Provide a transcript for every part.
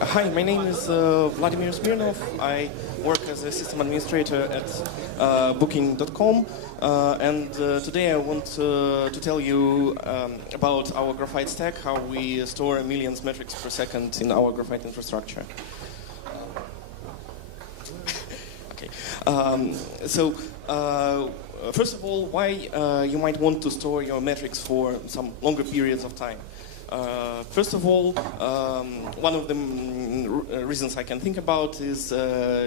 Hi, my name is Vladimir Smirnov. I work as a system administrator at Booking.com, and today I want to tell you about our Graphite stack, how we store millions metrics per second in our Graphite infrastructure. Okay. First of all, why you might want to store your metrics for some longer periods of time. First of all, one of the reasons I can think about is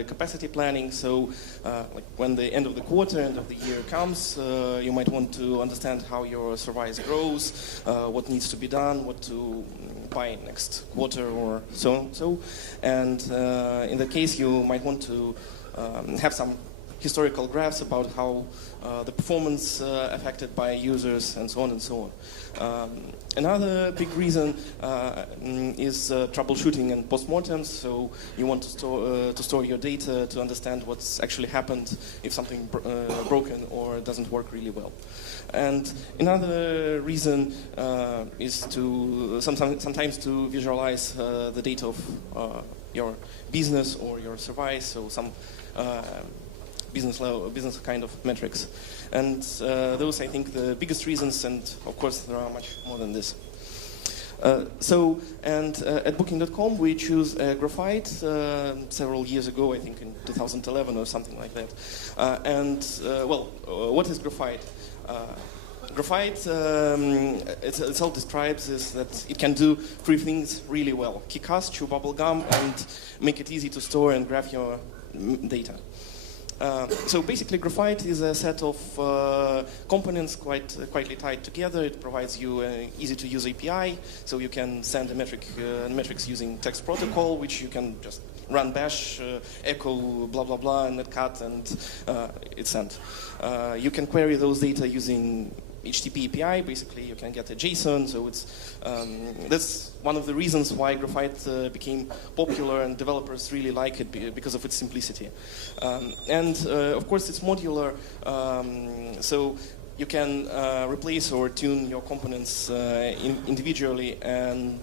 capacity planning. So like when the end of the quarter, end of the year comes, you might want to understand how your service grows, what needs to be done, what to buy next quarter or so. And in that case, you might want to have some historical graphs about how the performance affected by users and so on and so on. Another big reason is troubleshooting and postmortems. So you want to store your data to understand what's actually happened if something broken or doesn't work really well. And another reason is to sometimes to visualize the data of your business or your service. So some business kind of metrics. And those, I think, the biggest reasons, and of course there are much more than this. At Booking.com we choose Graphite several years ago, I think in 2011 or something like that. What is Graphite? Graphite itself describes is that it can do three things really well: keycast, chew bubblegum, and make it easy to store and graph your data. So basically, Graphite is a set of components quietly tied together. It provides you an easy-to-use API, so you can send a metrics using text protocol, which you can just run bash, echo, blah, blah, blah, and netcat, and it's sent. You can query those data using HTTP API. Basically, you can get a JSON, so that's one of the reasons why Graphite became popular, and developers really like it because of its simplicity. Of course, it's modular, so you can replace or tune your components individually, and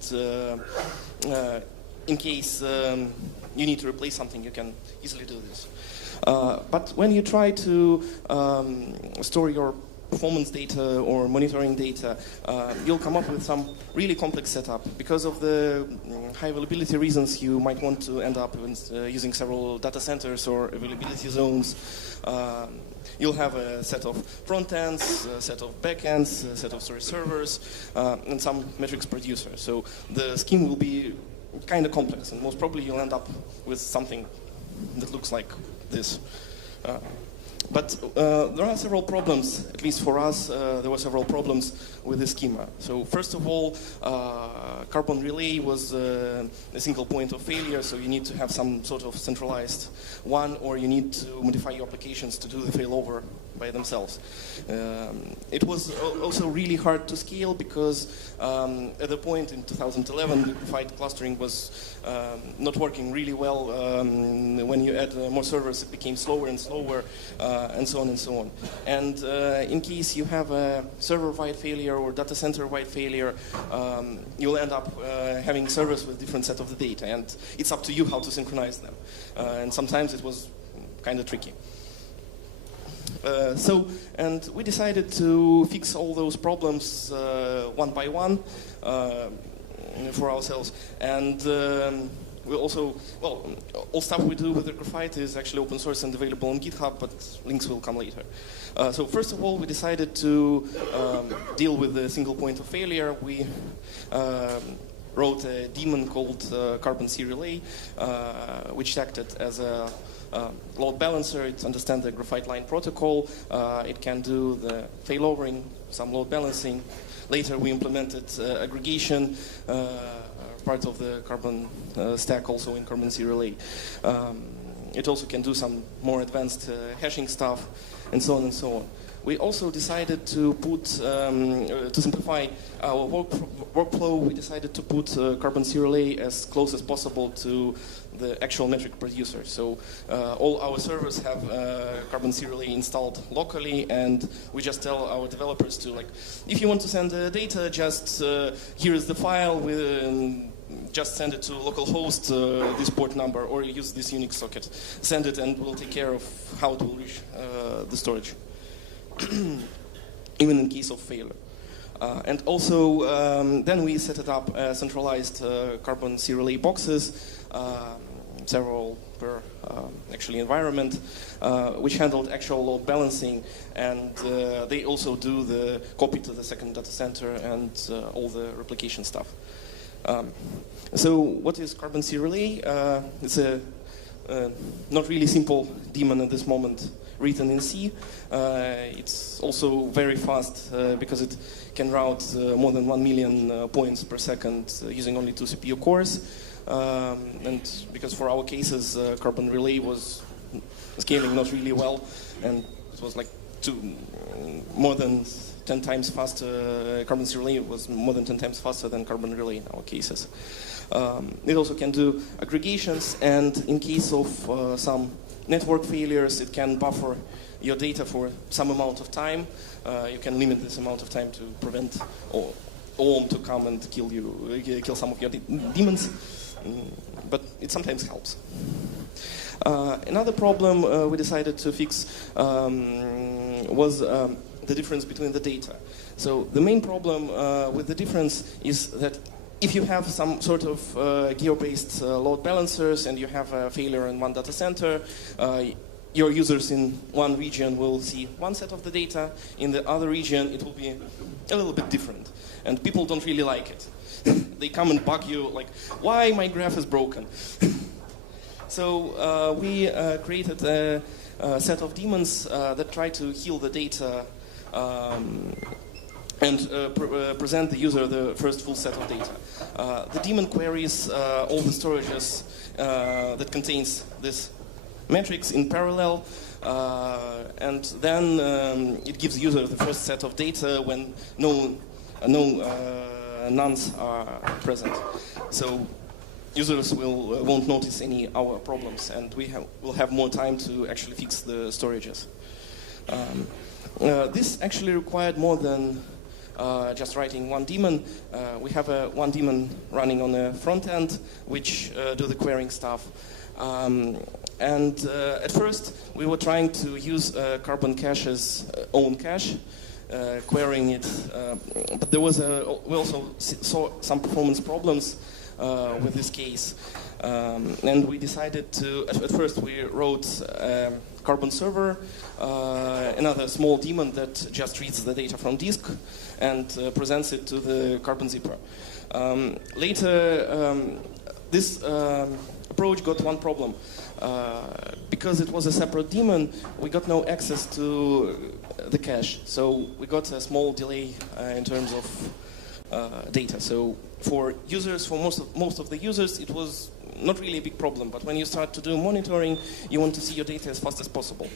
in case you need to replace something, you can easily do this. But when you try to store your performance data or monitoring data, you'll come up with some really complex setup. Because of the high availability reasons, you might want to end up using several data centers or availability zones. You'll have a set of front ends, a set of back ends, a set of storage servers, and some metrics producer. So the scheme will be kind of complex, and most probably you'll end up with something that looks like this. But there are several problems, at least for us, there were several problems with the schema. So first of all, Carbon Relay was a single point of failure, so you need to have some sort of centralized one, or you need to modify your applications to do the failover by themselves. It was also really hard to scale because at the point in 2011, the Graphite clustering was not working really well. When you add more servers, it became slower and slower, and so on and so on. And in case you have a server-wide failure or data center-wide failure, you'll end up having servers with different set of the data, and it's up to you how to synchronize them. And sometimes it was kind of tricky. And we decided to fix all those problems one by one for ourselves. And we also, all stuff we do with the Graphite is actually open source and available on GitHub, but links will come later. So first of all, we decided to deal with the single point of failure. We wrote a daemon called Carbon C Relay, which acted as a load balancer. It understands the Graphite line protocol. It can do the failovering, some load balancing. Later we implemented aggregation, part of the Carbon stack also in Carbon C Relay. It also can do some more advanced hashing stuff, and so on and so on. We also decided to put, to simplify our workflow, we decided to put Carbon C Relay as close as possible to the actual metric producer. So all our servers have Carbon serially installed locally, and we just tell our developers to, like, if you want to send data, just here is the file with. Just send it to localhost, this port number, or use this Unix socket. Send it, and we'll take care of how it will reach the storage, even in case of failure. And also, then we set it up centralized Carbon serial boxes, several per actually environment, which handled actual load balancing, and they also do the copy to the second data center and all the replication stuff. So what is Carbon serial? It's a not really simple daemon at this moment, written in C. It's also very fast because it can route more than 1 million points per second using only 2 CPU cores. And because for our cases, Carbon relay was scaling not really well, and it was like more than 10 times faster. Carbon serial was more than 10 times faster than Carbon relay in our cases. It also can do aggregations, and in case of some network failures, it can buffer your data for some amount of time. You can limit this amount of time to prevent OOM to come and kill some of your daemons, but it sometimes helps. Another problem we decided to fix was the difference between the data. So the main problem with the difference is that if you have some sort of geo-based load balancers and you have a failure in one data center, your users in one region will see one set of the data. In the other region, it will be a little bit different. And people don't really like it. They come and bug you, like, why my graph is broken? So we created a set of daemons that try to heal the data and present the user the first full set of data. The daemon queries all the storages that contains this metrics in parallel, and then it gives the user the first set of data when no nuns are present. So users won't notice any our problems, and we'll have more time to actually fix the storages. This actually required more than just writing one daemon. We have one daemon running on the front end, which do the querying stuff. And at first, we were trying to use Carbon Cache's own cache, querying it, but there was we also saw some performance problems with this case, and we decided to. At first, we wrote Carbon server, another small daemon that just reads the data from disk and presents it to the Carbon zipper. Later, this approach got one problem. Because it was a separate daemon, we got no access to the cache. So we got a small delay in terms of data. So for users, for most of the users, it was not really a big problem. But when you start to do monitoring, you want to see your data as fast as possible.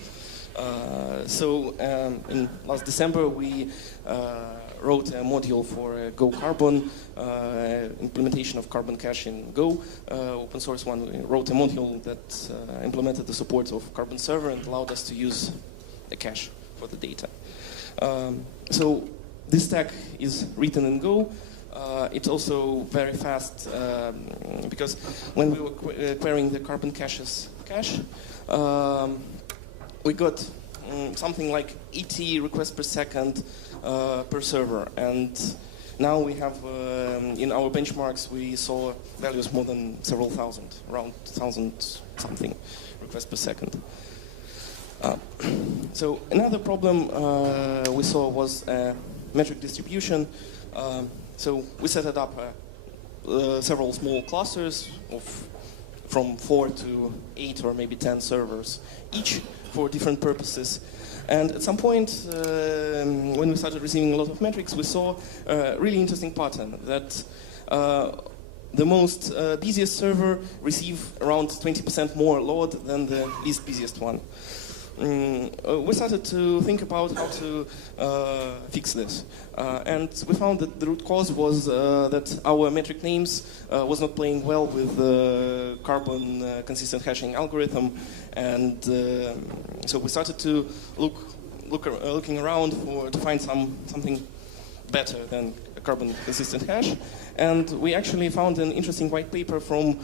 So in last December, we wrote a module for Go Carbon, implementation of Carbon Cache in Go, open source one. We wrote a module that implemented the support of Carbon server and allowed us to use the cache for the data. So this stack is written in Go. It's also very fast because when we were querying the Carbon Cache's cache, we got something like 80 requests per second per server, and now we have in our benchmarks we saw values more than several thousand, around 1,000 something requests per second. So another problem we saw was metric distribution. So we set it up several small clusters of from 4 to 8 or maybe 10 servers each for different purposes. And at some point, when we started receiving a lot of metrics, we saw a really interesting pattern that the most busiest server receives around 20% more load than the least busiest one. we started to think about how to fix this. And we found that the root cause was that our metric names was not playing well with the carbon consistent hashing algorithm. And so we started to looking around to find something better than a carbon consistent hash. And we actually found an interesting white paper from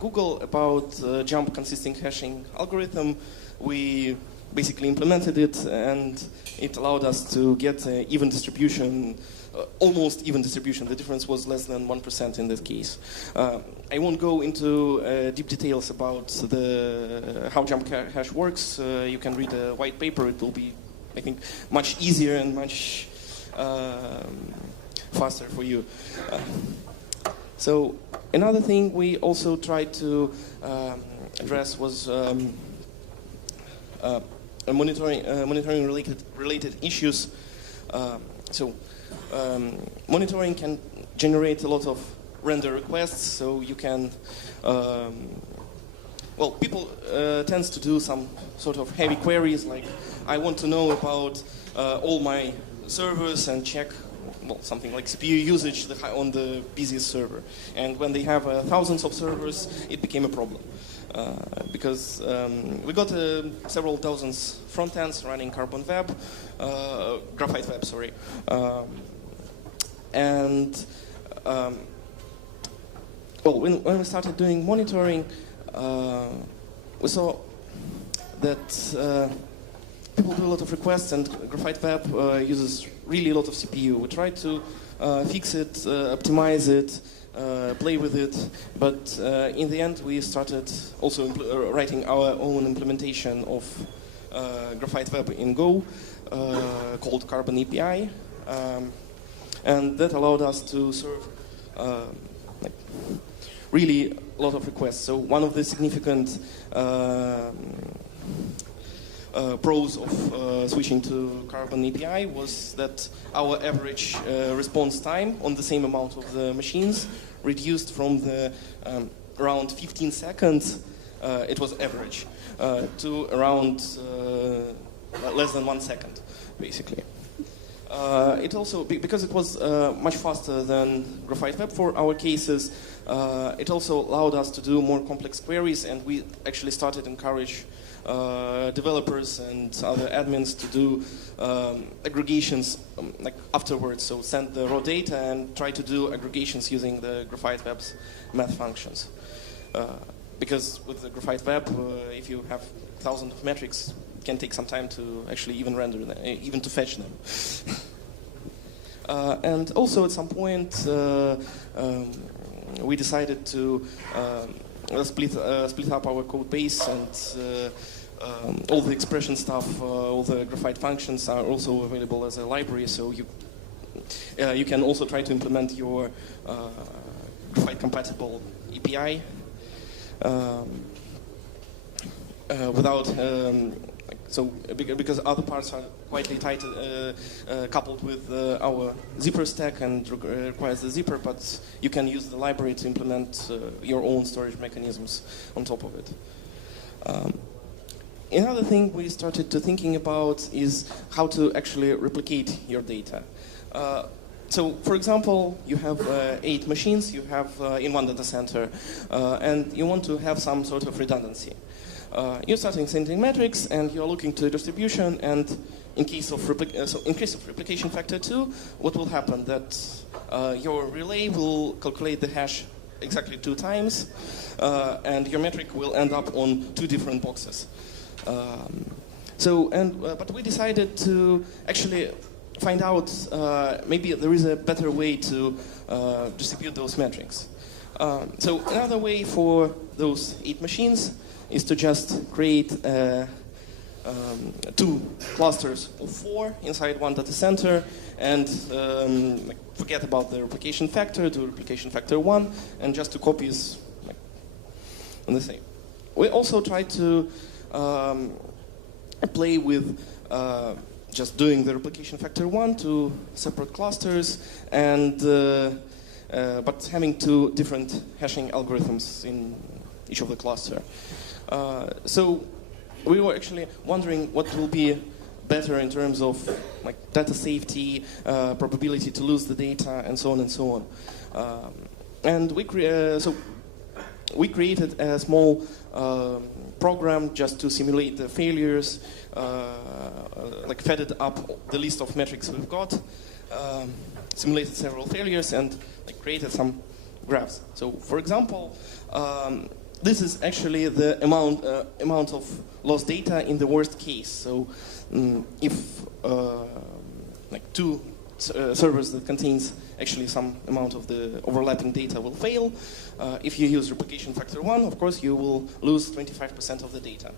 Google about jump consistent hashing algorithm. We basically implemented it, and it allowed us to get even distribution, almost even distribution. The difference was less than 1% in this case. I won't go into deep details about how jump hash works. You can read a white paper. It will be, I think, much easier and much faster for you. So another thing we also tried to address was monitoring related issues. Monitoring can generate a lot of render requests, so you can people tends to do some sort of heavy queries, like I want to know about all my servers and check something like CPU usage on the busiest server. And when they have thousands of servers, it became a problem. Because we got several dozens front ends running Carbon Web, Graphite Web, sorry. When we started doing monitoring, we saw that people do a lot of requests, and Graphite Web uses really a lot of CPU. We tried to fix it, optimize it, play with it, but in the end we started also writing our own implementation of Graphite Web in Go called Carbon API, and that allowed us to serve really a lot of requests. So one of the significant pros of switching to Carbon API was that our average response time on the same amount of the machines reduced from the around 15 seconds, it was average, to around less than 1 second, basically. It also, because it was much faster than Graphite Web for our cases, it also allowed us to do more complex queries, and we actually started to encourage developers and other admins to do aggregations like afterwards, so send the raw data and try to do aggregations using the Graphite Web's math functions. Because with the Graphite Web, if you have thousands of metrics, it can take some time to actually even render them, even to fetch them. And also at some point, we decided to split up our code base, and all the expression stuff, all the Graphite functions are also available as a library, so you can also try to implement your Graphite compatible API without because other parts are quite tight coupled with our zipper stack and requires the zipper, but you can use the library to implement your own storage mechanisms on top of it. Another thing we started to thinking about is how to actually replicate your data. So, for example, you have 8 machines you have in one data center, and you want to have some sort of redundancy. You're starting sending metrics, and you're looking to distribution, and in case of replication factor 2, what will happen? That your relay will calculate the hash exactly 2 times, and your metric will end up on 2 different boxes. But we decided to actually find out maybe there is a better way to distribute those metrics. So another way for those 8 machines is to just create 2 clusters of 4 inside one data center, and forget about the replication factor, do replication factor 1, and just 2 copies on the same. We also tried to play with just doing the replication factor 1 to separate clusters, and but having 2 different hashing algorithms in each of the cluster. So we were actually wondering what will be better in terms of like data safety, probability to lose the data, and so on and so on. And we created a small program just to simulate the failures, like fed it up the list of metrics we've got, simulated several failures, and like created some graphs. So, for example, this is actually the amount of lost data in the worst case. So, if like two servers that contains actually some amount of the overlapping data will fail. If you use replication factor 1, of course, you will lose 25% of the data.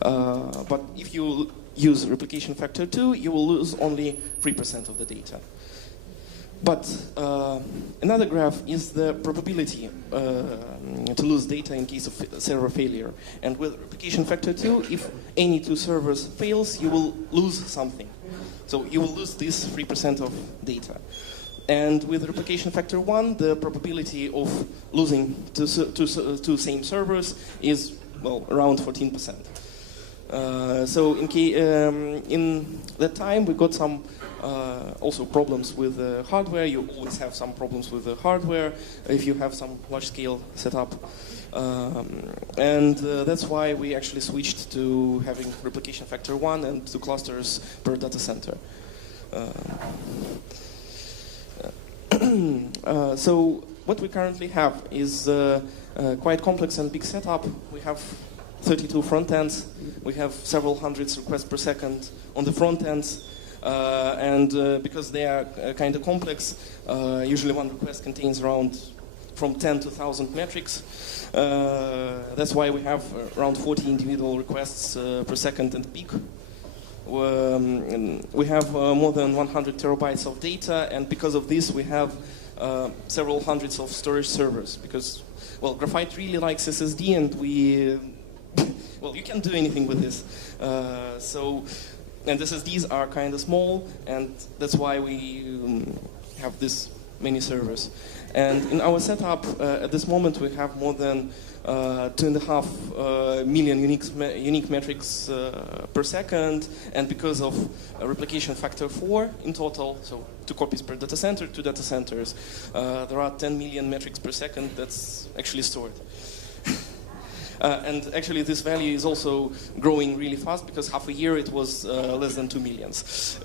But if you use replication factor 2, you will lose only 3% of the data. But another graph is the probability to lose data in case of server failure. And with replication factor 2, if any two servers fails, you will lose something. So you will lose this 3% of data. And with replication factor 1, the probability of losing two same servers is, well, around 14%. So in that time, we got some also problems with the hardware. You always have some problems with the hardware if you have some large-scale setup. And that's why we actually switched to having replication factor 1 and 2 clusters per data center. So what we currently have is quite complex and big setup. We have 32 front ends. We have several hundreds requests per second on the front ends. And because they are kind of complex, usually one request contains around from 10 to 1,000 metrics. That's why we have around 40 individual requests per second and peak. We have more than 100 terabytes of data, and because of this we have several hundreds of storage servers, because, well, Graphite really likes SSD, and we, well, you can't do anything with this. And SSDs are kind of small, and that's why we have this many servers. And in our setup, at this moment, we have more than 2.5 million unique metrics per second, and because of replication factor 4 in total, so 2 copies per data center, 2 data centers, there are 10 million metrics per second that's actually stored. And actually this value is also growing really fast, because half a year it was less than 2 millions.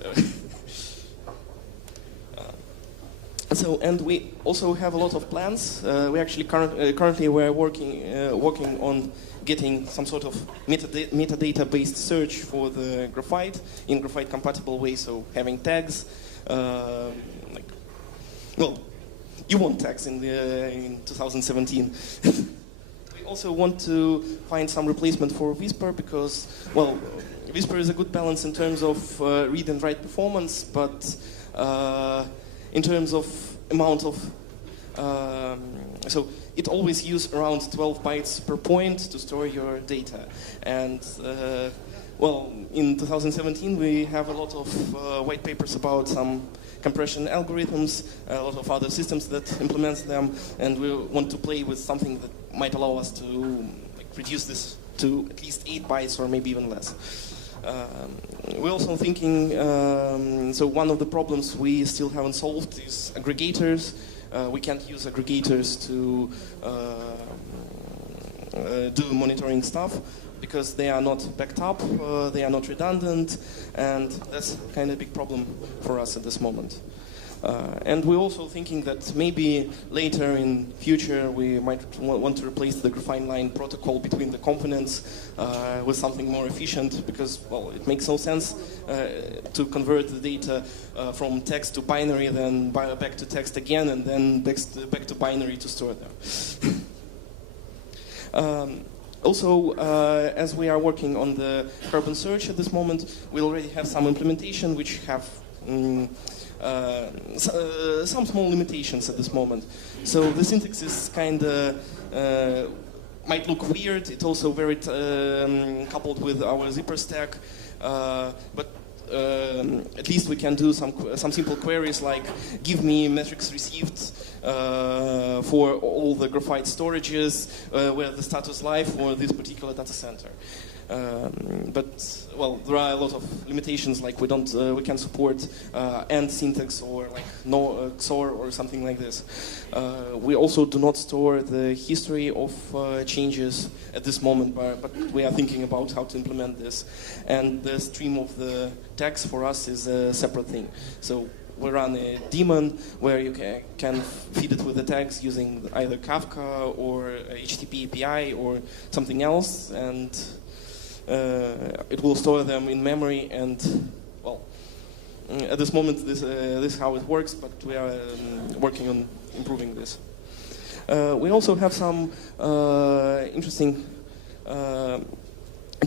So, and we also have a lot of plans. We actually currently we're working on getting some sort of metadata-based search for the Graphite in Graphite compatible way. So having tags, like, well, you want tags in 2017. We also want to find some replacement for Whisper, because, well, Whisper is a good balance in terms of read and write performance, but in terms of amount of, so it always uses around 12 bytes per point to store your data. And well, in 2017 we have a lot of white papers about some compression algorithms, a lot of other systems that implement them, and we want to play with something that might allow us to like, reduce this to at least 8 bytes or maybe even less. We're also thinking, so one of the problems we still haven't solved is aggregators. We can't use aggregators to do monitoring stuff, because they are not backed up, they are not redundant, and that's kind of a big problem for us at this moment. And we're also thinking that maybe later in future we might want to replace the Graphite line protocol between the components with something more efficient, because, well, it makes no sense to convert the data from text to binary, then back to text again, and then back to binary to store them. Also, as we are working on the carbon search at this moment, we already have some implementation which have some small limitations at this moment. So the syntax is kind of might look weird. It's also very coupled with our zipper stack, but at least we can do some simple queries like give me metrics received for all the Graphite storages where the status live for this particular data center. But well, there are a lot of limitations, like we can support AND syntax or like no XOR or something like this. We also do not store the history of changes at this moment, but we are thinking about how to implement this. And the stream of the tags for us is a separate thing. So we run a daemon where you can feed it with the tags using either Kafka or HTTP API or something else, and it will store them in memory. And well, at this moment, this is how it works, but we are working on improving this. We also have some interesting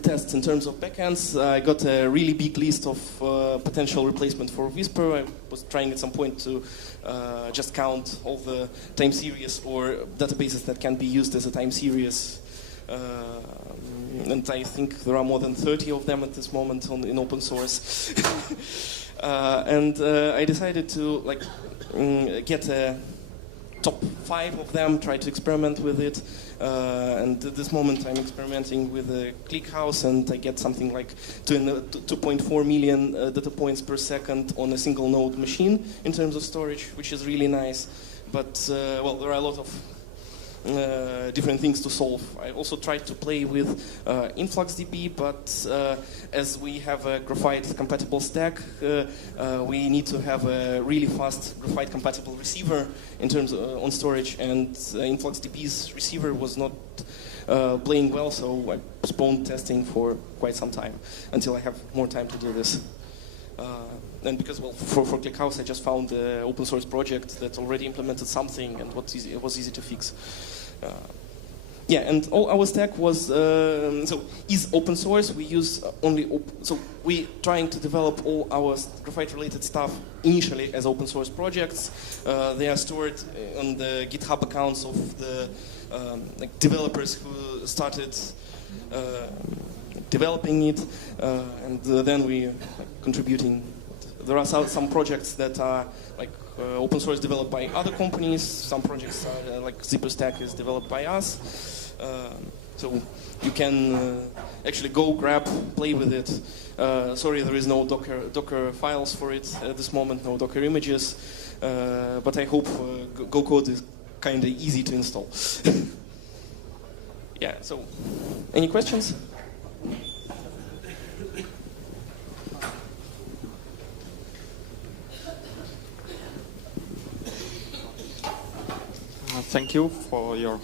tests in terms of backends. I got a really big list of potential replacement for Whisper. I was trying at some point to just count all the time series or databases that can be used as a time series. And I think there are more than 30 of them at this moment in open source. And I decided to get a top 5 of them, try to experiment with it. And at this moment I'm experimenting with a ClickHouse, and I get something like 2.4 million data points per second on a single node machine in terms of storage, which is really nice. But well, there are a lot of different things to solve. I also tried to play with InfluxDB, but as we have a Graphite compatible stack, we need to have a really fast Graphite compatible receiver in terms of, on storage, and InfluxDB's receiver was not playing well, so I postponed testing for quite some time until I have more time to do this. And because, well, for ClickHouse I just found an open source project that already implemented something, and it was easy to fix. Yeah, and all our stack was is open source. We use so we trying to develop all our Graphite related stuff initially as open source projects. They are stored on the GitHub accounts of the developers who started developing it, and then we contributing. There are some projects that are open source developed by other companies. Some projects are like ZipperStack is developed by us. So you can actually go grab, play with it. Sorry, there is no Docker files for it at this moment, no Docker images. But I hope Go code is kind of easy to install. Yeah. So, any questions? Thank you for your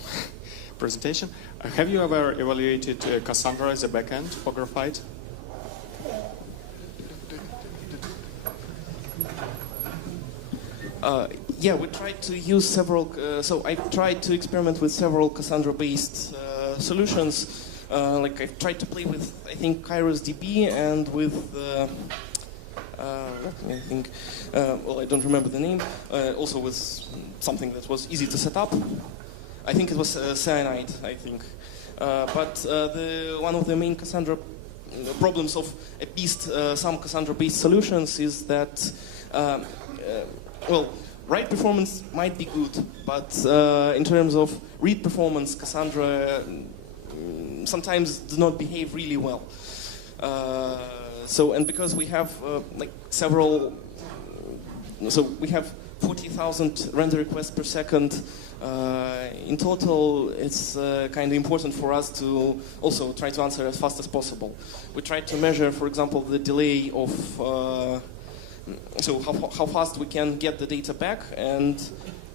presentation. Have you ever evaluated Cassandra as a backend for Graphite? Yeah, we tried to use several. So I tried to experiment with several Cassandra-based solutions. Like I tried to play with, I think, KairosDB and with. I think, well, I don't remember the name. Also with something that was easy to set up. I think it was Cyanide, I think. But one of the main Cassandra problems of at least some Cassandra-based solutions is that, well, write performance might be good, but in terms of read performance, Cassandra sometimes does not behave really well. So, and because we have several, so we have 40,000 render requests per second. In total, it's kind of important for us to also try to answer as fast as possible. We try to measure, for example, the delay of, so how fast we can get the data back, and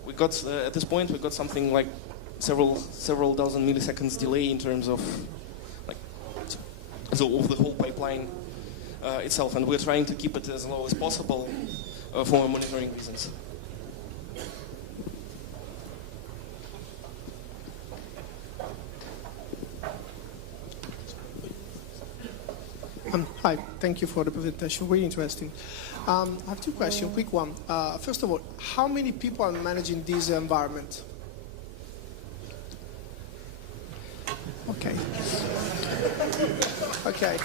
we got at this point we got something like several dozen milliseconds delay in terms of so of the whole pipeline itself, and we're trying to keep it as low as possible for monitoring reasons. Hi, thank you for the presentation, really interesting. I have two questions, quick one. First of all, how many people are managing this environment? Okay. Okay.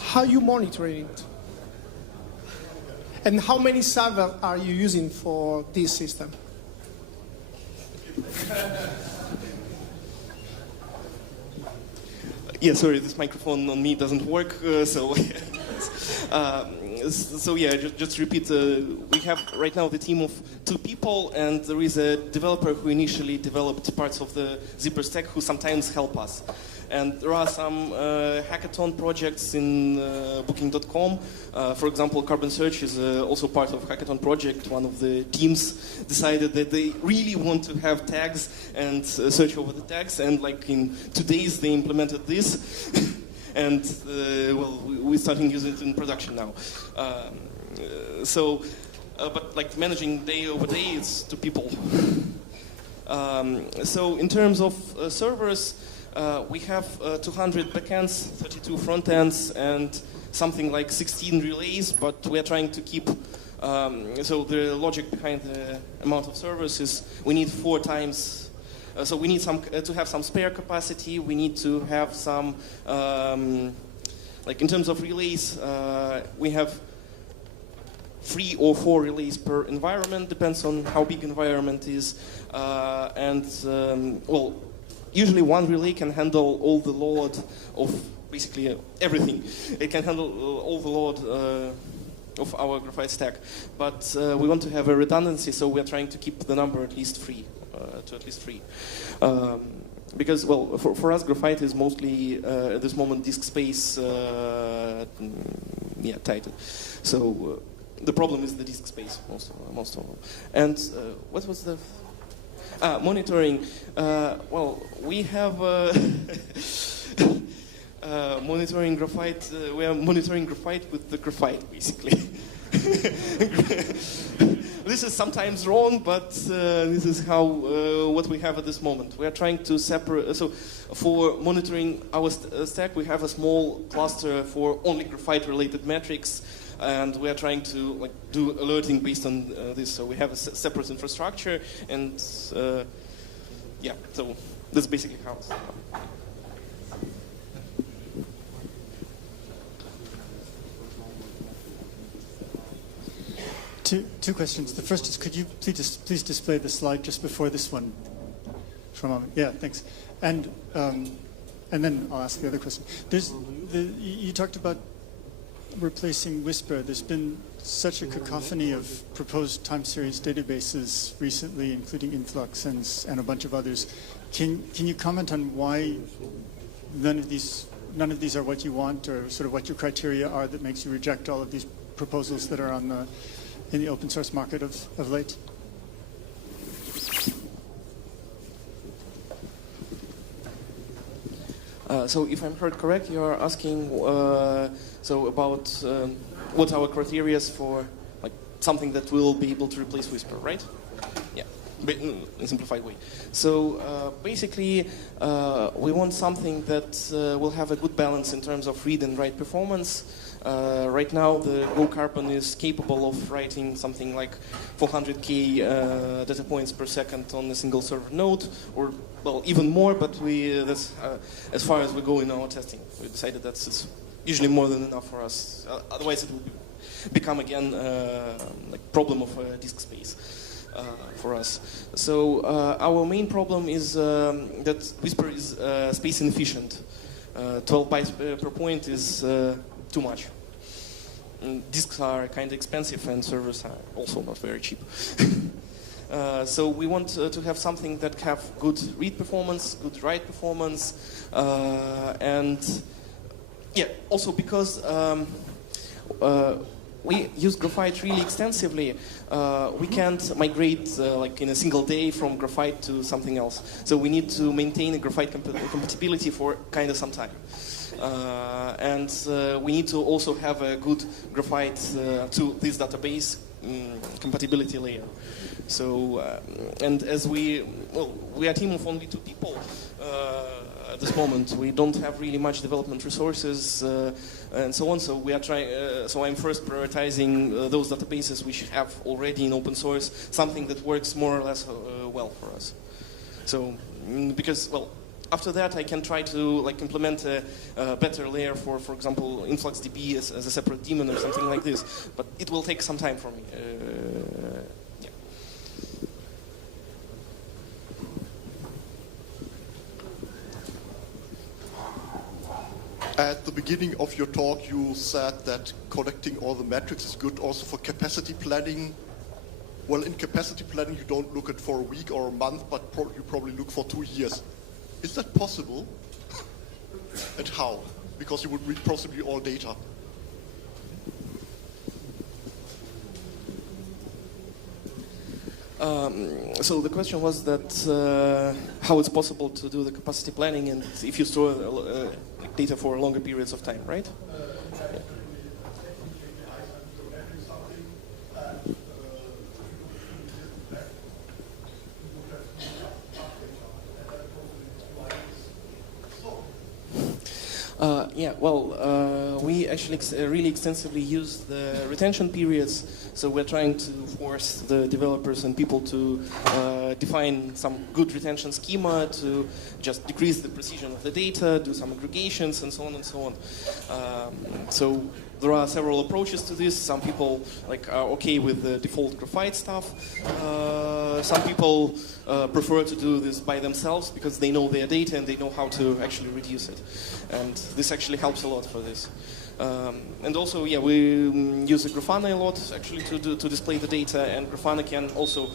How are you monitoring it? And how many servers are you using for this system? Yeah, sorry, this microphone on me doesn't work, so yeah, just to repeat, we have right now the team of 2 people, and there is a developer who initially developed parts of the Zipper stack who sometimes help us. And there are some hackathon projects in booking.com. For example, Carbon Search is also part of hackathon project. One of the teams decided that they really want to have tags and search over the tags, and like in 2 days they implemented this. And well, we're starting using it in production now. But like managing day over day, it's 2 people. So in terms of servers, we have 200 backends, 32 front ends, and something like 16 relays. But we are trying to keep. So the logic behind the amount of servers is we need 4 times. So we need to have some spare capacity. We need to have some, like in terms of relays, we have 3 or 4 relays per environment, depends on how big environment is, well, usually 1 relay can handle all the load of basically everything. It can handle all the load of our Graphite stack, but we want to have a redundancy, so we are trying to keep the number at least 3. Because, well, for us, Graphite is mostly, at this moment, disk space tight. So the problem is the disk space, most of them. And what was the... monitoring. Well, we have monitoring Graphite. We are monitoring Graphite with the Graphite, basically. This is sometimes wrong, but this is how what we have at this moment. We are trying to separate. So, for monitoring our stack, we have a small cluster for only Graphite-related metrics, and we are trying to do alerting based on this. So we have a separate infrastructure, and yeah. So that's basically how it's done. Two questions. The first is, could you please display the slide just before this one for a moment? Yeah, thanks. And then I'll ask the other question. You talked about replacing Whisper. There's been such a cacophony of proposed time series databases recently, including Influx and a bunch of others. Can you comment on why none of these are what you want, or sort of what your criteria are that makes you reject all of these proposals that are in the open source market of late? So if I'm heard correct, you are asking about what our criteria is for something that will be able to replace Whisper, right? Yeah, but in a simplified way. So basically, we want something that will have a good balance in terms of read and write performance. Right now, the Go Carbon is capable of writing something like 400k data points per second on a single server node, or well, even more. But that's as far as we go in our testing. We decided that's usually more than enough for us. Otherwise, it will become again problem of disk space for us. So our main problem is that Whisper is space inefficient. 12 bytes per point is too much. And disks are kind of expensive, and servers are also not very cheap. So we want to have something that have good read performance, good write performance, and yeah, also because we use Graphite really extensively, we can't migrate in a single day from Graphite to something else. So we need to maintain a Graphite compatibility for kind of some time. And we need to also have a good Graphite to this database compatibility layer. So, and as we are a team of only 2 people at this moment. We don't have really much development resources and so on. So we are trying. So I'm first prioritizing those databases which have already in open source something that works more or less well for us. So because after that, I can try to like implement a better layer for example, InfluxDB as a separate daemon or something like this. But it will take some time for me. Yeah. At the beginning of your talk, you said that collecting all the metrics is good also for capacity planning. Well, in capacity planning, you don't look at for a week or a month, but you probably look for 2 years. Is that possible? And how? Because you would read possibly all data. So the question was that how it's possible to do the capacity planning and if you store data for longer periods of time, right? Yeah. Yeah, well, we actually really extensively use the retention periods, so we're trying to force the developers and people to define some good retention schema to just decrease the precision of the data, do some aggregations, and so on and so on. So there are several approaches to this. Some people are okay with the default Graphite stuff. Some people prefer to do this by themselves because they know their data and they know how to actually reduce it. And this actually helps a lot for this. And also, yeah, we use Grafana a lot actually to display the data, and Grafana can also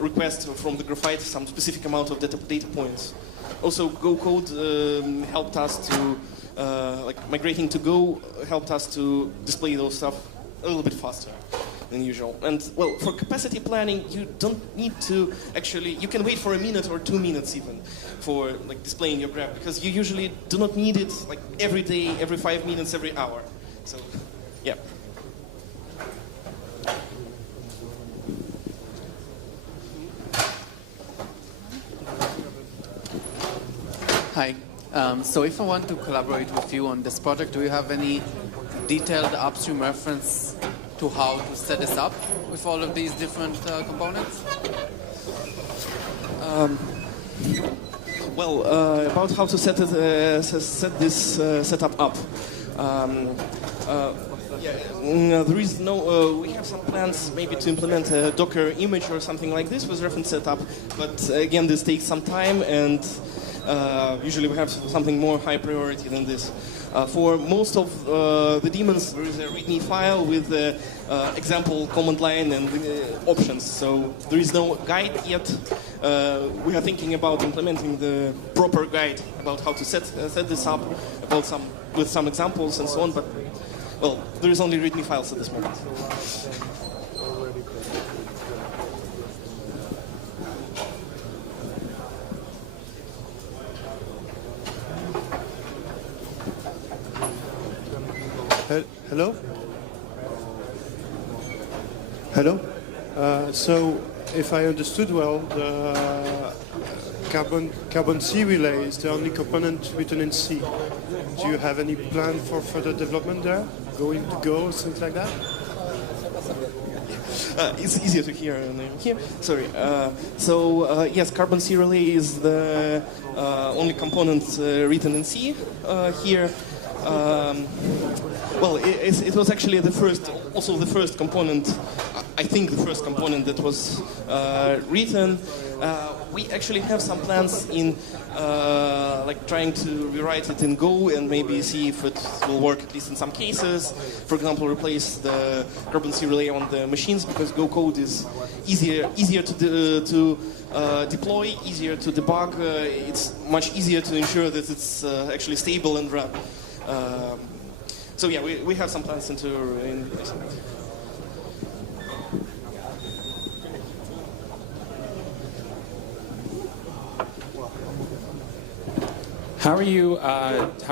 request from the Graphite some specific amount of data points. Also, Go code helped us to migrating to Go helped us to display those stuff a little bit faster than usual. And well, for capacity planning, you don't need to actually, you can wait for a minute or 2 minutes even for displaying your graph, because you usually do not need it every day, every 5 minutes, every hour. So, yeah. Hi. So if I want to collaborate with you on this project, do you have any detailed upstream reference to how to set this up with all of these different components? Well, about how to set this setup up. There is no. We have some plans maybe to implement a Docker image or something like this with reference setup, but again, this takes some time, and usually we have something more high priority than this. For most of the daemons, there is a README file with the example command line and options. So there is no guide yet. We are thinking about implementing the proper guide about how to set this up, with some examples and so on. But well, there is only README files at this moment. Hello? Hello? So, if I understood well, the carbon C relay is the only component written in C. Do you have any plan for further development there? Going to Go, things like that? It's easier to hear here. Sorry. Yes, carbon C relay is the only component written in C here. Well, it was actually the first component, I think the first component that was written. We actually have some plans in trying to rewrite it in Go and maybe see if it will work at least in some cases. For example, replace the carbon C relay on the machines, because Go code is easier to deploy, easier to debug. It's much easier to ensure that it's actually stable and run. So yeah, we have some plans in this. How are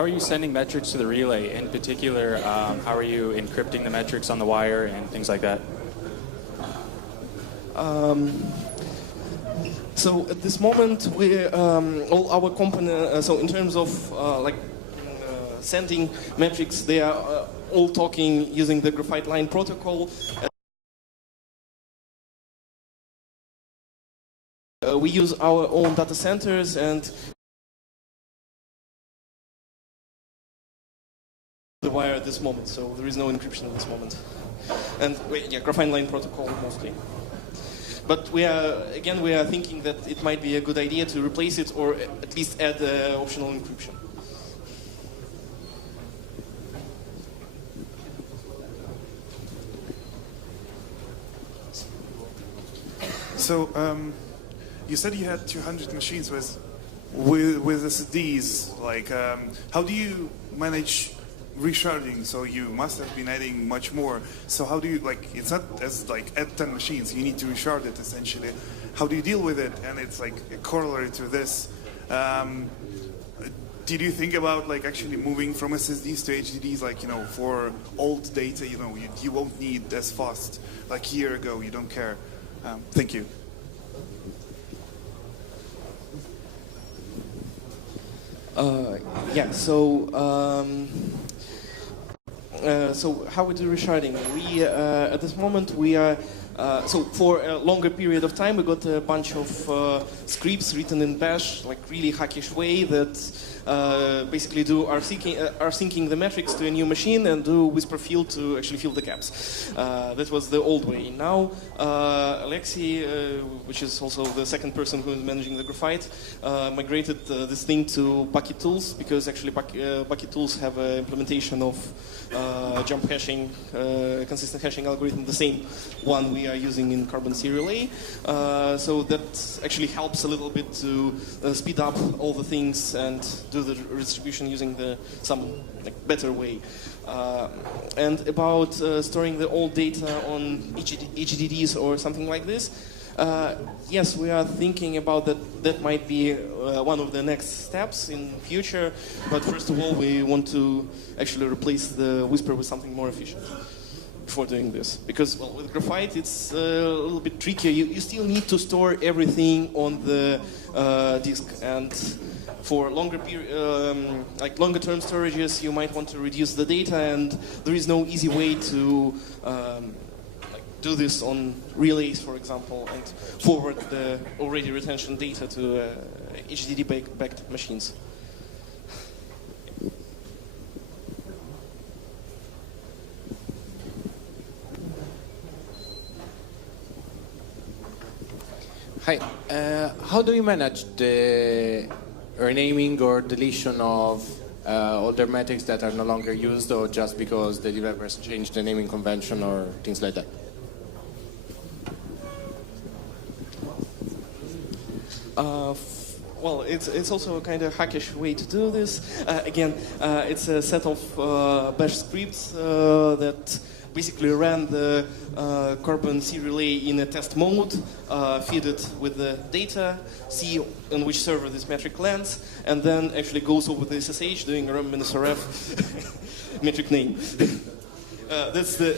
you sending metrics to the relay? In particular, how are you encrypting the metrics on the wire and things like that? So at this moment, we all our components. So in terms of sending metrics, they are all talking using the Graphite line protocol. we use our own data centers and the wire at this moment, so there is no encryption at this moment. And graphene line protocol mostly. But we are thinking that it might be a good idea to replace it or at least add optional encryption. So you said you had 200 machines with SSDs. Like, how do you manage resharding? So you must have been adding much more. So how do you, like, it's not as like add 10 machines, you need to reshard it essentially. How do you deal with it? And it's like a corollary to this. Did you think about like actually moving from SSDs to HDDs, like, you know, for old data, you know, you won't need as fast like a year ago, you don't care. Thank you. So how we do resharding? We at this moment we are so for a longer period of time we got a bunch of scripts written in Bash, like really hackish way that basically are syncing the metrics to a new machine and do whisper fill to actually fill the gaps. That was the old way. Now Alexei, which is also the second person who is managing the Graphite, migrated this thing to Bucket Tools, because actually Bucket Tools have an implementation of jump hashing, consistent hashing algorithm, the same one we are using in Carbon Serial A. So that actually helps a little bit to speed up all the things and do the redistribution using some better way. And about storing the old data on HDDs or something like this, yes, we are thinking about that. That might be one of the next steps in future. But first of all, we want to actually replace the Whisper with something more efficient before doing this. Because, well, with Graphite, it's a little bit trickier. You still need to store everything on the disk, and for longer longer-term storages, you might want to reduce the data, and there is no easy way to do this on relays, for example, and forward the already retention data to HDD-backed machines. Hi. How do you manage the renaming or deletion of older metrics that are no longer used, or just because the developers changed the naming convention or things like that? Well, it's also a kind of hackish way to do this. Again, it's a set of bash scripts that basically ran the Carbon Serial A in a test mode, feed it with the data, see on which server this metric lands, and then actually goes over the SSH doing rm-rf metric name. That's the...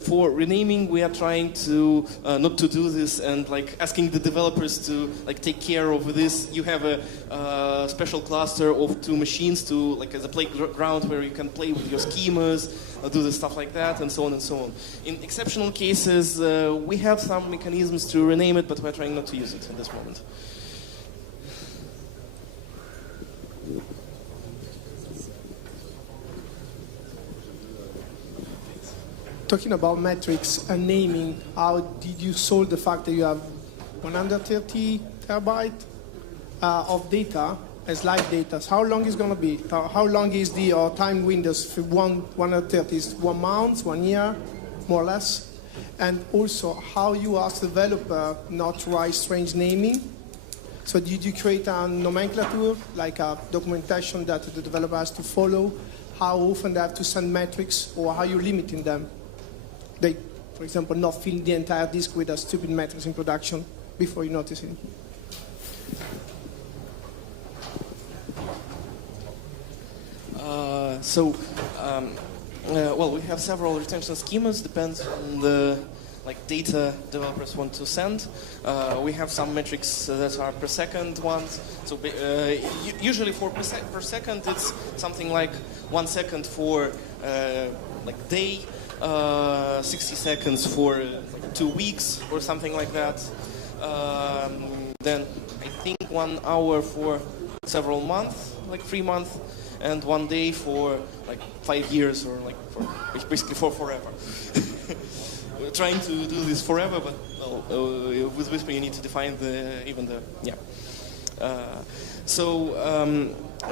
For renaming, we are trying to not to do this, and asking the developers to take care of this. You have a special cluster of 2 machines to as a playground where you can play with your schemas, do the stuff like that, and so on and so on. In exceptional cases, we have some mechanisms to rename it, but we're trying not to use it at this moment. Talking about metrics and naming, how did you solve the fact that you have 130 terabyte of data as live data? So how long is going to be? How long is the time windows for 130? Is 1 month, 1 year, more or less? And also, how you ask the developer not to write strange naming? So did you create a nomenclature, like a documentation that the developer has to follow? How often they have to send metrics, or how you're limiting them? They, for example, not fill the entire disk with a stupid metrics in production before you notice it. Well, we have several retention schemas, depends on the data developers want to send. We have some metrics that are per second ones. So usually for per second, it's something like 1 second for day, 60 seconds for 2 weeks or something like that. then I think 1 hour for several months, like 3 months, and 1 day for like 5 years, or like for basically for forever. We're trying to do this forever, but well, with Whisper you need to define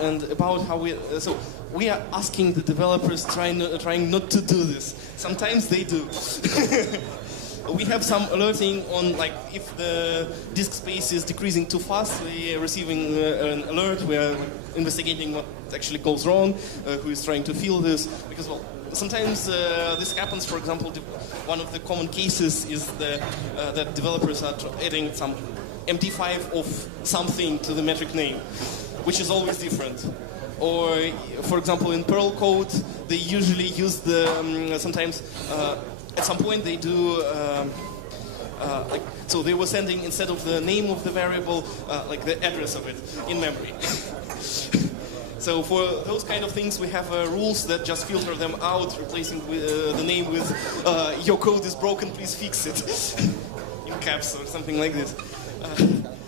and about how we are asking the developers trying not to do this. Sometimes they do. We have some alerting on, like, if the disk space is decreasing too fast, we are receiving an alert. We are investigating what actually goes wrong, who is trying to fill this, because, well, sometimes this happens. For example, one of the common cases is that developers are adding some MD5 of something to the metric name, which is always different. Or, for example, in Perl code, they usually use sometimes at some point they do so they were sending, instead of the name of the variable, like the address of it in memory. So for those kind of things, we have rules that just filter them out, replacing the name with "your code is broken, please fix it," in caps or something like this.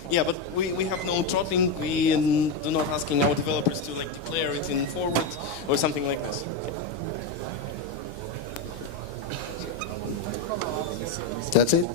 Yeah, but we have no throttling. We do not asking our developers to like declare it in forward or something like this. That's it.